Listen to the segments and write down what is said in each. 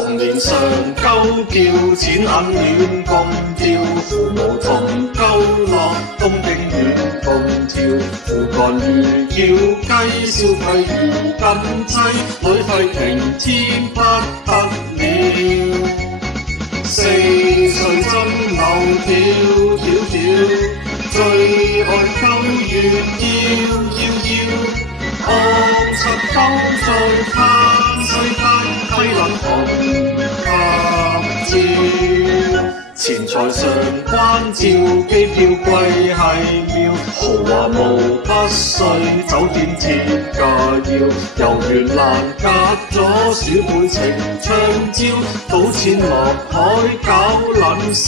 童年常鳩叫，錢銀亂咁掉，父母同鳩樂，東京亂咁跳，父幹如叫雞，燒雞如金雞，女費平天不得了。四歲真扭跳，最愛鳩要。按七鳩在嘆世界，批撚紅合照。錢財上關照，機票貴係妙，豪華無不稅，酒店貼價要。遊園蘭隔咗鼠輩情唱招，賭錢落海搞撚笑。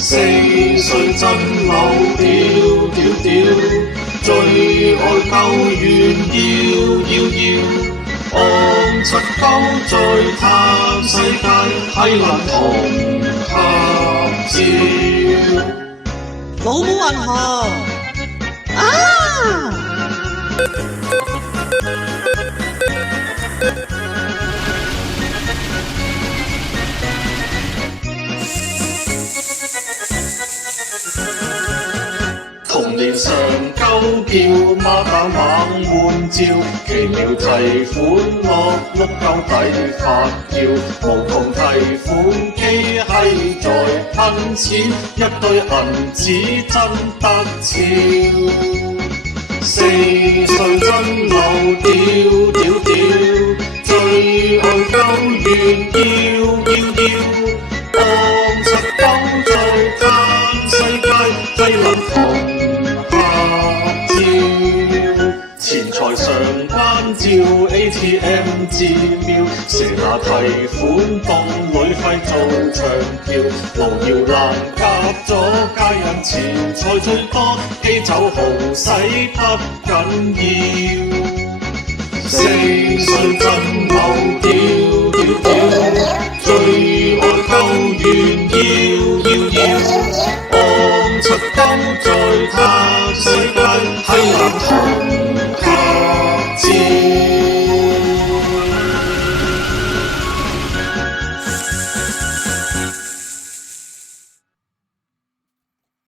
四歲真扭屌，最愛鳩要。按七鳩在嘆世界，批撚同合照。老母運河啊！童年常鳩叫，孖打猛換照，奇妙提款樂，碌鳩底發叫，無窮提款機係在噴錢，一堆銀紙真得俏。四歲真扭屌，最愛鳩要。按七鳩在嘆世界，批撚同錢財上關照 ATM 至妙，蛇牙提款當女費做長橋，路遙難夾咗皆因錢財最多，機走豪使不緊要。四歲真扭屌，最愛鳩要。